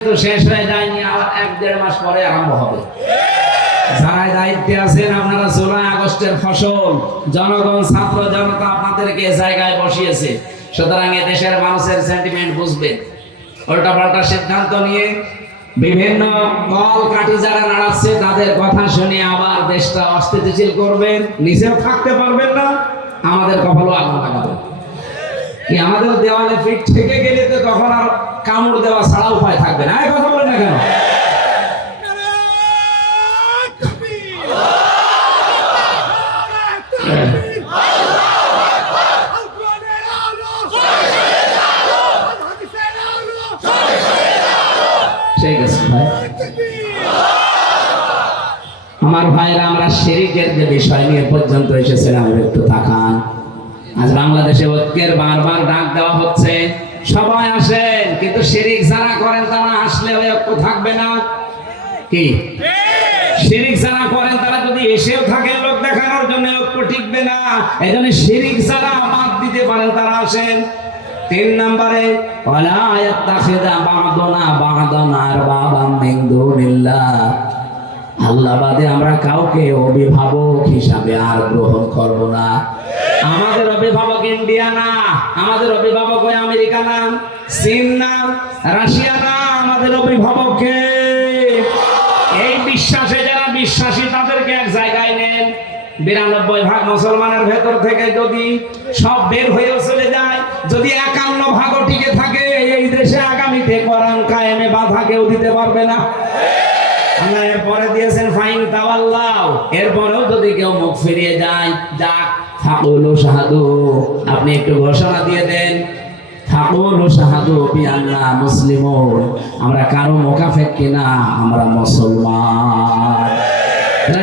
তো শেষ হয়ে যায়নি, আর 1-1.5 মাস পরে আরম্ভ হবে। যারা দায়িত্বে আছেন আপনারা জুলাই আগস্টের ফসল, জনগণ ছাত্র জনতা আপনাদেরকে জায়গায় বসিয়েছে, সুতরাং এ দেশের মানুষের সেন্টিমেন্ট বুঝবেন। উল্টা পাল্টা সিদ্ধান্ত নিয়ে বিভিন্ন কল কাঠি যারা নাড়াচ্ছে তাদের কথা শুনে আবার দেশটা অস্থিতিশীল করবেন, নিজেও থাকতে পারবেন না, আমাদের কপালও আগুন লাগাবেন। কি আমাদের দেওয়ালে ফিট থেকে গেলে তো তখন আর কামড় দেওয়া ছাড়া উপায় থাকবে না। কথা বলেন না কেন? ঠিক আছে ভাই, আমার ভাইরা, আমরা শিরকের যে বিষয় নিয়ে পর্যন্ত এসেছিলাম একটু তাকান। আজ বাংলাদেশে ঐক্যের বারবার ডাক দেওয়া হচ্ছে, সবাই আসেন, কিন্তু শিরক যারা করেন তারা আসলে ওই ঐক্য থাকবে না। কি শিরক যারা করেন তারা যদি এসেও থাকেন লোক দেখানোর জন্য, ঐক্য টিকবে না। এজন্য শিরক যারা বাদ দিতে পারেন তারা আসেন। 3 নম্বরে ওয়ালা ইয়াত্তাখিযা বা'দুনা বা'দান আরবাবাম মিন দুনিল্লাহ, আল্লাহ বাদে আমরা কাউকে অভিভাবক হিসাবে আর গ্রহণ করব না। আমাদের অভিভাবক ইন্ডিয়া না, আমাদের অভিভাবক ওই আমেরিকা না, চীন না, রাশিয়া না, আমাদের অভিভাবক কে? এই বিশ্বাসে যারা বিশ্বাসী তাদেরকে এক জায়গায় নেন। 92% মুসলমানের ভেতর থেকে যদি সব বের হয়ে চলে যায়, যদি 51% টিকে থাকে, এই দেশে আগামীতে কোরআন কায়েমে বাধা কেউ দিতে পারবে না। আল্লাহ এরপরে দিয়েছেন ফাইন তাওয়াল্লাও, এরপরেও যদি কেউ মুখ ফিরিয়ে যায়, যাক ফাকুলু শাহাদু, আপনি একটু ঘোষণা দিয়ে দেন, ফাকুলু শাহাদু বিআন্না মুসলিমুন, আমরা কারো মুখাফেক কিনা, আমরা মুসলমান।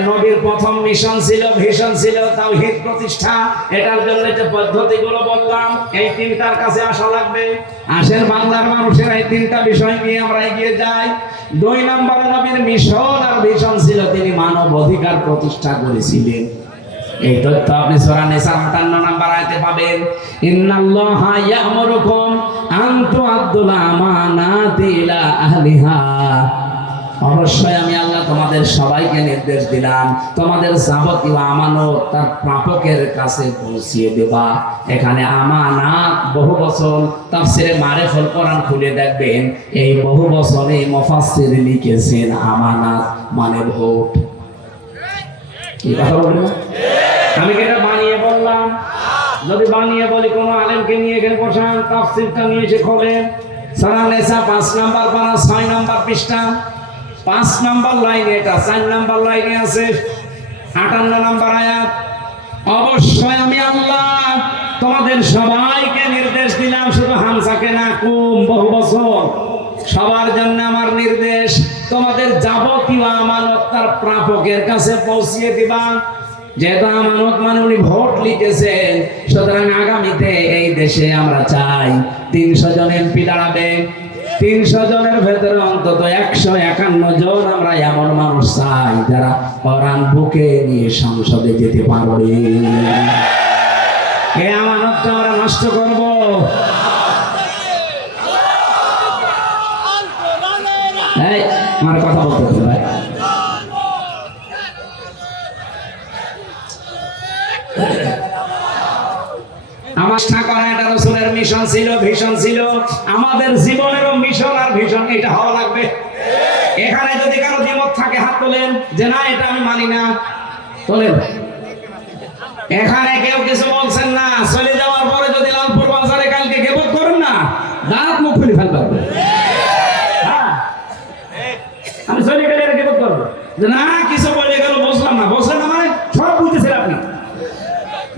নবীর প্রথম মিশন ছিল, ভিশন ছিল তাওহীদ প্রতিষ্ঠা। এটার জন্য যে পদ্ধতিগুলো বললাম, এই 3টার কাছে আসা লাগবে। আসেন বাংলার মানুষের এই 3টা বিষয় নিয়ে আমরা এগিয়ে যাই। 2 নম্বরে নবীর মিশন আর ভিশন ছিল তিনি মানব অধিকার প্রতিষ্ঠা করেছিলেন। এই তথ্য আপনি সূরা নিসা 58 নম্বর আয়াতে পাবেন। ইন্নাল্লাহা ইয়া'মুরুকুম আন তু'আদ্দুল আমানাতি ইলা আহলিহা, অবশ্যই আমি আল্লাহ তোমাদের সবাইকে নির্দেশ দিলাম, তোমাদের যাবতীয় আমানত তার প্রাপকের কাছে পৌঁছিয়ে দেবা। এখানে আমানাত বহু বচন, তাফসিরে মারিফুল কোরআন খুলে দেখবেন, এই বহু বচনে মুফাসসির লিখেছেন আমানাত মানে ভোট। কি কথা বলবো? আমি কি এটা বানিয়ে বললাম? যদি বানিয়ে বলি, কোন আলেমকে নিয়ে এখানে বসান, তাফসিরটা নিয়ে এসে খোলেন, সূরা নিসা 5 নম্বর পারা 6 নম্বর পৃষ্ঠা 5 নম্বর লাইনে, এটা 4 নম্বর লাইনে আছে 58 নম্বর আয়াত। অবশ্যই আমি আল্লাহ তোমাদের সবাইকে নির্দেশ দিলাম, শুধু হামজাকে না, কুম বহু বছর, সবার জন্য আমার নির্দেশ, তোমাদের যাবতীয় আমানত তার প্রাপকের কাছে পৌঁছিয়ে দিবা। যেহেতু আমানত মানে উনি ভোট লিখেছেন, সুতরাং আগামীতে এই দেশে আমরা চাই 300 জন এমপি দাঁড়াবে। 300 জনের ভেতরে অন্তত 151 জন আমরা এমন মানুষ চাই যারা কোরআন বুকে নিয়ে সংসদে যেতে পারবে। এই আমানতটা আমরা নষ্ট করব? এই আমার কথা বলতে ভাই, আমার করা এটা রাসূলের মিশন ছিল, ভিশন ছিল, আমাদের জীবনেরও মিশন আর ভিশন এটা হওয়া লাগবে। এখানে যদি কারো দ্বিমত থাকে হাত তোলেন, যে না এটা আমি মানি না, তোলেন। এখানে কেউ কিছু বলছেন না, চলে যাওয়ার পরে যদি লালপুর বাজারে কালকে গিবত করেন না, দাঁত মুখ খুলে ফেলতে হবে। আমি চলে গেলে এর গিবত করবো, যে না কিছু বলে গেল বুঝলাম না, বুঝলেন না মানে সব বুঝেছেন আপনি।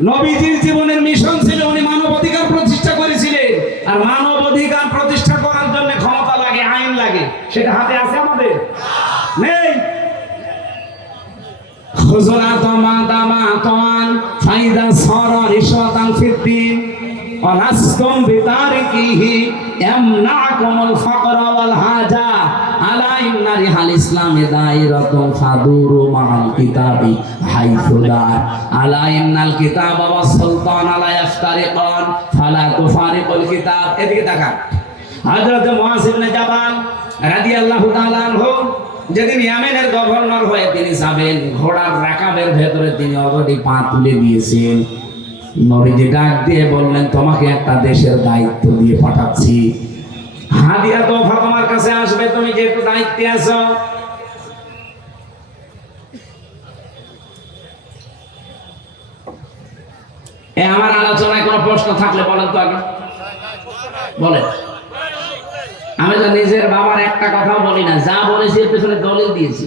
নবীজির জীবনের মিশন ছিল, উনি মানব অধিকার প্রতিষ্ঠা করেছিলেন, আর মানব অধিকার প্রতিষ্ঠা করার জন্য ক্ষমতা লাগে, আইন লাগে, সেটা হাতে আছে আমাদের? নেই। খুজরাতাম আদামাতান ফাইদা সারা রিশাতান ফিদ্দিন ওয়ালাসতুম বিতারিকিহি ইয়ামনাকুমুল ফাকরা ওয়াল হাজা আলা ইন্না রিহাল ইসলামে দাইরাতুন ফাদুরু মাআল কিতাবি হাইসুদার আলা ইন্নাল কিতাবা ওয়াস সুলতান লা ইফতারিকান ফালা তুফারিকুল কিতাব। এদিকে তাকান, হযরত মুআয ইবনে জাবাল রাদিয়াল্লাহু তাআলা আনহু যেদিন ইয়ামেনের গভর্নর হয়ে তিনি যাবেন, ঘোড়ার রাকাবের ভেতরে তিনি অলরেডি পা তুলে দিয়েছেন। নবীজি ডাক দিয়ে বললেন, তোমাকে একটা দেশের দায়িত্ব দিয়ে পাঠাচ্ছি, হাদিয়া তোফা তোমার কাছে আসবে, তুমি যেহেতু দায়িত্বে আছো। আমার আলোচনায় কোনো প্রশ্ন থাকলে বলেন তো আগে বলেন। আমি তো নিজের বাবার একটা কথাও বলি না, যা বলেছি এর পেছনে দলিল দিয়েছি।